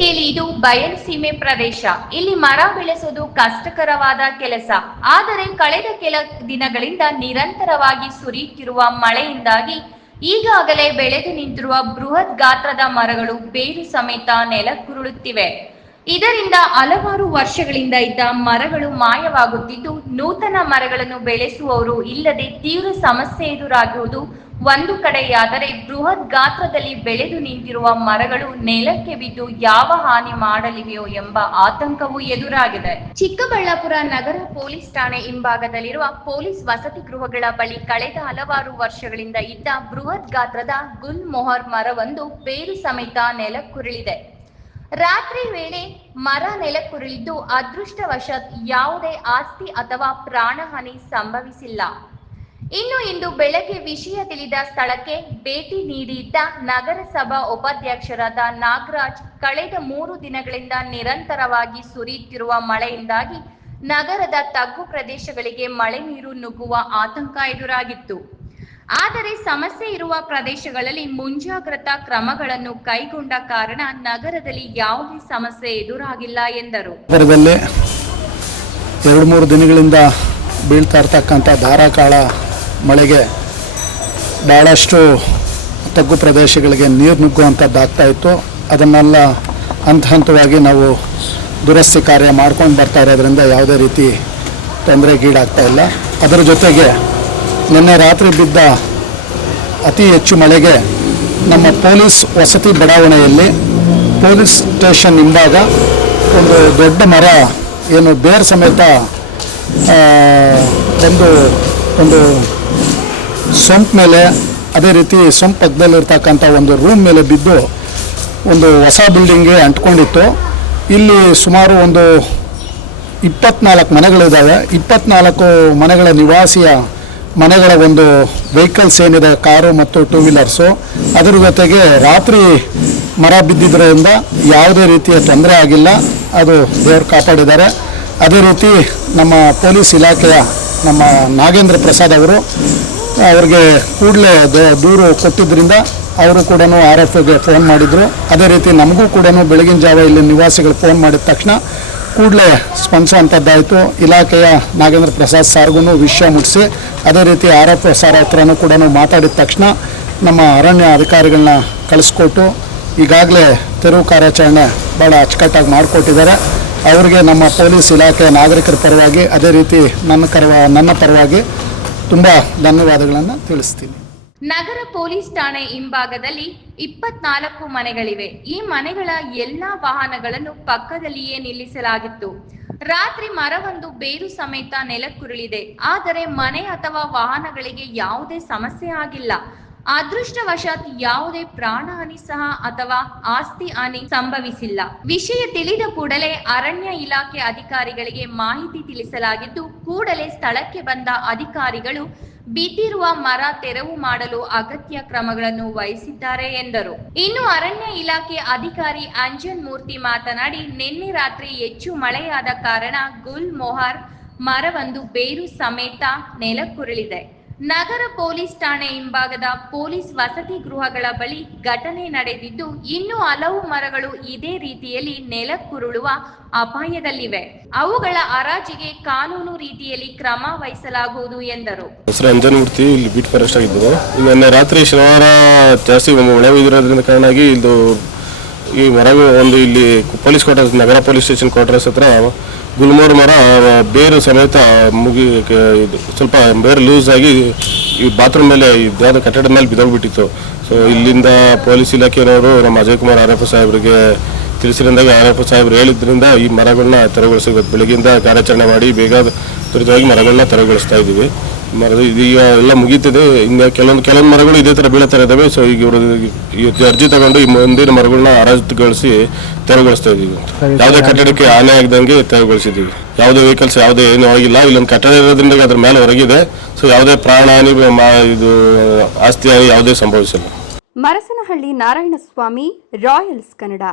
ಕೇಳಿ, ಇದು ಬಯಲು ಸೀಮೆ ಪ್ರದೇಶ. ಇಲ್ಲಿ ಮರ ಬೆಳೆಸೋದು ಕಷ್ಟಕರವಾದ ಕೆಲಸ. ಆದರೆ ಕಳೆದ ಕೆಲ ದಿನಗಳಿಂದ ನಿರಂತರವಾಗಿ ಸುರಿಯುತ್ತಿರುವ ಮಳೆಯಿಂದಾಗಿ ಈಗಾಗಲೇ ಬೆಳೆದು ನಿಂತಿರುವ ಬೃಹತ್ ಗಾತ್ರದ ಮರಗಳು ಬೇರು ಸಮೇತ ನೆಲಕ್ಕುರುಳುತ್ತಿವೆ. ಇದರಿಂದ ಹಲವಾರು ವರ್ಷಗಳಿಂದ ಇದ್ದ ಮರಗಳು ಮಾಯವಾಗುತ್ತಿದ್ದು, ನೂತನ ಮರಗಳನ್ನು ಬೆಳೆಸುವವರು ಇಲ್ಲದೆ ತೀವ್ರ ಸಮಸ್ಯೆ ಎದುರಾಗುವುದು ಒಂದು ಕಡೆಯಾದರೆ, ಬೃಹತ್ ಗಾತ್ರದಲ್ಲಿ ಬೆಳೆದು ನಿಂತಿರುವ ಮರಗಳು ನೆಲಕ್ಕೆ ಬಿದ್ದು ಯಾವ ಹಾನಿ ಮಾಡಲಿವೆಯೋ ಎಂಬ ಆತಂಕವೂ ಎದುರಾಗಿದೆ. ಚಿಕ್ಕಬಳ್ಳಾಪುರ ನಗರ ಪೊಲೀಸ್ ಠಾಣೆ ಹಿಂಭಾಗದಲ್ಲಿರುವ ಪೊಲೀಸ್ ವಸತಿ ಗೃಹಗಳ ಬಳಿ ಕಳೆದ ಹಲವಾರು ವರ್ಷಗಳಿಂದ ಇದ್ದ ಬೃಹತ್ ಗಾತ್ರದ ಗುಲ್ ಮೊಹರ್ ಮರವೊಂದು ಬೇರು ಸಮೇತ ನೆಲಕ್ಕುರುಳಿದೆ. ರಾತ್ರಿ ವೇಳೆ ಮರ ನೆಲಕ್ಕುರುಳಿದ್ದು, ಅದೃಷ್ಟವಶಾತ್ ಯಾವುದೇ ಆಸ್ತಿ ಅಥವಾ ಪ್ರಾಣಹಾನಿ ಸಂಭವಿಸಿಲ್ಲ. ಇನ್ನು ಇಂದು ಬೆಳಗ್ಗೆ ವಿಷಯ ತಿಳಿದ ಸ್ಥಳಕ್ಕೆ ಭೇಟಿ ನೀಡಿದ್ದ ನಗರಸಭಾ ಉಪಾಧ್ಯಕ್ಷರಾದ ನಾಗರಾಜ್, ಕಳೆದ 3 ದಿನಗಳಿಂದ ನಿರಂತರವಾಗಿ ಸುರಿಯುತ್ತಿರುವ ಮಳೆಯಿಂದಾಗಿ ನಗರದ ತಗ್ಗು ಪ್ರದೇಶಗಳಿಗೆ ಮಳೆ ನೀರು ನುಗ್ಗುವ ಆತಂಕ ಎದುರಾಗಿತ್ತು. ಆದರೆ ಸಮಸ್ಯೆ ಇರುವ ಪ್ರದೇಶಗಳಲ್ಲಿ ಮುಂಜಾಗ್ರತಾ ಕ್ರಮಗಳನ್ನು ಕೈಗೊಂಡ ಕಾರಣ ನಗರದಲ್ಲಿ ಯಾವುದೇ ಸಮಸ್ಯೆ ಎದುರಾಗಿಲ್ಲ ಎಂದರು. ನಗರದಲ್ಲಿ 2-3 ದಿನಗಳಿಂದ ಬೀಳ್ತಾ ಇರ್ತಕ್ಕಂಥ ಧಾರಾಕಾರ ಮಳೆಗೆ ಭಾಳಷ್ಟು ತಗ್ಗು ಪ್ರದೇಶಗಳಿಗೆ ನೀರು ನುಗ್ಗುವಂಥದ್ದಾಗ್ತಾ ಇತ್ತು. ಅದನ್ನೆಲ್ಲ ಹಂತವಾಗಿ ನಾವು ದುರಸ್ತಿ ಕಾರ್ಯ ಮಾಡ್ಕೊಂಡು ಬರ್ತಾ ಇರೋದ್ರಿಂದ ಯಾವುದೇ ರೀತಿ ತೊಂದರೆಗೀಡಾಗ್ತಾ ಇಲ್ಲ. ಅದರ ಜೊತೆಗೆ ನಿನ್ನೆ ರಾತ್ರಿ ಬಿದ್ದ ಅತಿ ಹೆಚ್ಚು ಮಳೆಗೆ ನಮ್ಮ ಪೊಲೀಸ್ ವಸತಿ ಬಡಾವಣೆಯಲ್ಲಿ ಪೊಲೀಸ್ ಸ್ಟೇಷನ್ ಹಿಂಭಾಗ ಒಂದು ದೊಡ್ಡ ಮರ ಏನು ಬೇರು ಸಮೇತ ಒಂದು ಸೊಂಪು ಮೇಲೆ, ಅದೇ ರೀತಿ ಸೊಂಪು ಪಕ್ಕದಲ್ಲಿರ್ತಕ್ಕಂಥ ಒಂದು ರೂಮ್ ಮೇಲೆ ಬಿದ್ದು ಒಂದು ಹೊಸ ಬಿಲ್ಡಿಂಗ್ಗೆ ಅಂಟ್ಕೊಂಡಿತ್ತು. ಇಲ್ಲಿ ಸುಮಾರು ಒಂದು 24 ಮನೆಗಳಿದ್ದಾವೆ. 24 ಮನೆಗಳ ನಿವಾಸಿಯ ಮನೆಗಳ ಒಂದು ವೆಹಿಕಲ್ಸ್ ಏನಿದೆ, ಕಾರು ಮತ್ತು 2 ವೀಲರ್ಸು, ಅದರ ಜೊತೆಗೆ ರಾತ್ರಿ ಮರ ಬಿದ್ದಿದ್ದರಿಂದ ಯಾವುದೇ ರೀತಿಯ ತೊಂದರೆ ಆಗಿಲ್ಲ. ಅದು ದೇವರು ಕಾಪಾಡಿದ್ದಾರೆ. ಅದೇ ರೀತಿ ನಮ್ಮ ಪೊಲೀಸ್ ಇಲಾಖೆಯ ನಮ್ಮ ನಾಗೇಂದ್ರ ಪ್ರಸಾದ್ ಅವರು ಅವ್ರಿಗೆ ಕೂಡಲೇ ದೂರು ಕೊಟ್ಟಿದ್ದರಿಂದ ಅವರು ಕೂಡ RFOಗೆ ಫೋನ್ ಮಾಡಿದರು. ಅದೇ ರೀತಿ ನಮಗೂ ಕೂಡ ಬೆಳಗಿನ ಜಾವ ಇಲ್ಲಿ ನಿವಾಸಿಗಳು ಫೋನ್ ಮಾಡಿದ ತಕ್ಷಣ ಕೂಡಲೇ ಸ್ಪಂದಿಸುವಂಥದ್ದಾಯಿತು. ಇಲಾಖೆಯ ನಾಗೇಂದ್ರ ಪ್ರಸಾದ್ ಸಾರ್ಗೂ ವಿಷಯ ಮುಟ್ಟಿಸಿ, ಅದೇ ರೀತಿ RFO ಸಾರ್ ಹತ್ರನೂ ಕೂಡ ಮಾತಾಡಿದ ತಕ್ಷಣ ನಮ್ಮ ಅರಣ್ಯ ಅಧಿಕಾರಿಗಳನ್ನ ಕಳಿಸ್ಕೊಟ್ಟು ಈಗಾಗಲೇ ತೆರವು ಕಾರ್ಯಾಚರಣೆ ಭಾಳ ಅಚ್ಚುಕಟ್ಟಾಗಿ ಮಾಡಿಕೊಟ್ಟಿದ್ದಾರೆ. ಅವರಿಗೆ ನಮ್ಮ ಪೊಲೀಸ್ ಇಲಾಖೆಯ ನಾಗರಿಕರ ಪರವಾಗಿ, ಅದೇ ರೀತಿ ನನ್ನ ಪರವಾಗಿ ತುಂಬ ಧನ್ಯವಾದಗಳನ್ನು ತಿಳಿಸ್ತೀನಿ. ನಗರ ಪೊಲೀಸ್ ಠಾಣೆ ಹಿಂಭಾಗದಲ್ಲಿ 24 ಮನೆಗಳಿವೆ. ಈ ಮನೆಗಳ ಎಲ್ಲಾ ವಾಹನಗಳನ್ನು ಪಕ್ಕದಲ್ಲಿಯೇ ನಿಲ್ಲಿಸಲಾಗಿತ್ತು. ರಾತ್ರಿ ಮರವೊಂದು ಬೇರು ಸಮೇತ ನೆಲಕ್ಕುರುಳಿದೆ. ಆದರೆ ಮನೆ ಅಥವಾ ವಾಹನಗಳಿಗೆ ಯಾವುದೇ ಸಮಸ್ಯೆ ಆಗಿಲ್ಲ. ಅದೃಷ್ಟವಶಾತ್ ಯಾವುದೇ ಪ್ರಾಣಹಾನಿ ಸಹ ಅಥವಾ ಆಸ್ತಿ ಹಾನಿ ಸಂಭವಿಸಿಲ್ಲ. ವಿಷಯ ತಿಳಿದ ಕೂಡಲೇ ಅರಣ್ಯ ಇಲಾಖೆ ಅಧಿಕಾರಿಗಳಿಗೆ ಮಾಹಿತಿ ತಿಳಿಸಲಾಗಿದ್ದು, ಕೂಡಲೇ ಸ್ಥಳಕ್ಕೆ ಬಂದ ಅಧಿಕಾರಿಗಳು ಬಿದ್ದಿರುವ ಮರ ತೆರವು ಮಾಡಲು ಅಗತ್ಯ ಕ್ರಮಗಳನ್ನು ವಹಿಸಿದ್ದಾರೆ ಎಂದರು. ಇನ್ನು ಅರಣ್ಯ ಇಲಾಖೆ ಅಧಿಕಾರಿ ಅಂಜನ್ ಮೂರ್ತಿ ಮಾತನಾಡಿ, ನಿನ್ನೆ ರಾತ್ರಿ ಹೆಚ್ಚು ಮಳೆಯಾದ ಕಾರಣ ಗುಲ್ ಮೊಹರ್ ಮರವೊಂದು ಬೇರು ಸಮೇತ ನೆಲಕ್ಕುರುಳಿದೆ. ನಗರ ಪೊಲೀಸ್ ಠಾಣೆ ಹಿಂಭಾಗದ ಪೊಲೀಸ್ ವಸತಿ ಗೃಹಗಳ ಬಳಿ ಘಟನೆ ನಡೆದಿದ್ದು, ಇನ್ನು ಹಲವು ಮರಗಳು ಇದೇ ರೀತಿಯಲ್ಲಿ ನೆಲಕ್ಕುರುಳುವ ಅಪಾಯದಲ್ಲಿವೆ. ಅವುಗಳ ಹರಾಜಿಗೆ ಕಾನೂನು ರೀತಿಯಲ್ಲಿ ಕ್ರಮ ವಹಿಸಲಾಗುವುದು ಎಂದರು. ಅಂಜನ್ ಮೂರ್ತಿ, ಇಲ್ಲಿ ಬೀಟ್ ಫಾರೆಸ್ಟ್ ಆಗಿದ್ದು, ನಿನ್ನೆ ರಾತ್ರಿ ಶನಿವಾರ ಜಾಸ್ತಿ ಮಳೆ ಇರೋದ್ರಿಂದ ಕಾರಣವಾಗಿ ಇದು ಈ ಮರ ಒಂದು ಇಲ್ಲಿ ಪೊಲೀಸ್ ಕ್ವಾರ್ಟರ್ಸ್, ನಗರ ಪೊಲೀಸ್ ಸ್ಟೇಷನ್ ಕ್ವಾರ್ಟರ್ಸ್ ಹತ್ರ ಗುಲ್ಮೋರ್ ಮರ ಬೇರು ಸಮೇತ ಇದು ಸ್ವಲ್ಪ ಬೇರು ಲೂಸ್ ಆಗಿ ಈ ಬಾತ್ರೂಮ್ ಮೇಲೆ ಯಾವುದೋ ಕಟ್ಟಡದ ಮೇಲೆ ಬಿದ್ದೋಗ್ಬಿಟ್ಟಿತ್ತು. ಸೊ ಇಲ್ಲಿಂದ ಪೊಲೀಸ್ ಇಲಾಖೆಯವರು ನಮ್ಮ ಅಜಯ್ ಕುಮಾರ್ RFO ಸಾಹೇಬರಿಗೆ ತಿಳಿಸಿದಾಗ RFO ಸಾಹೇಬರು ಹೇಳಿದ್ರಿಂದ ಈ ಮರಗಳನ್ನ ತೆರವುಗೊಳಿಸಿ ಬೆಳಗ್ಗೆಯಿಂದ ಕಾರ್ಯಾಚರಣೆ ಮಾಡಿ ಬೇಗ ತ್ವರಿತವಾಗಿ ಮರಗಳನ್ನ ತೆರವುಗೊಳಿಸ್ತಾ ಇದ್ದೀವಿ. ಮರದ ಇದೀಗ ಎಲ್ಲ ಮುಗೀತಿದೆ. ಇನ್ನು ಕೆಲವೊಂದು ಮರಗಳು ಇದೇ ಥರ ಬೀಳತ್ತಾ ಇದ್ದಾವೆ. ಸೊ ಈಗ ಇವರು ಅರ್ಜಿ ತಗೊಂಡು ಈ ಮುಂದಿನ ಮರಗಳನ್ನ ಹರಾಜುಗೊಳಿಸಿ ತೆರವುಗೊಳಿಸ್ತಾ ಇದ್ದೀವಿ. ಯಾವುದೇ ಕಟ್ಟಡಕ್ಕೆ ಹಾನಿ ಆಗದಂಗೆ ತೆರವುಗೊಳಿಸಿದ್ದೀವಿ. ಯಾವುದೇ ವೆಹಿಕಲ್ಸ್ ಯಾವುದೇ ಏನು ಆಗಿಲ್ಲ. ಇಲ್ಲೊಂದು ಕಟ್ಟಡ ಇರೋದ್ರಿಂದ ಅದ್ರ ಮೇಲೆ ಹೊರಗಿದೆ. ಸೊ ಯಾವುದೇ ಪ್ರಾಣ ಹಾನಿ, ಇದು ಆಸ್ತಿ ಹಾನಿ ಯಾವುದೇ ಸಂಭವಿಸಿಲ್ಲ. ಮರಸನಹಳ್ಳಿ ನಾರಾಯಣಸ್ವಾಮಿ, ರಾಯಲ್ಸ್ ಕನ್ನಡ.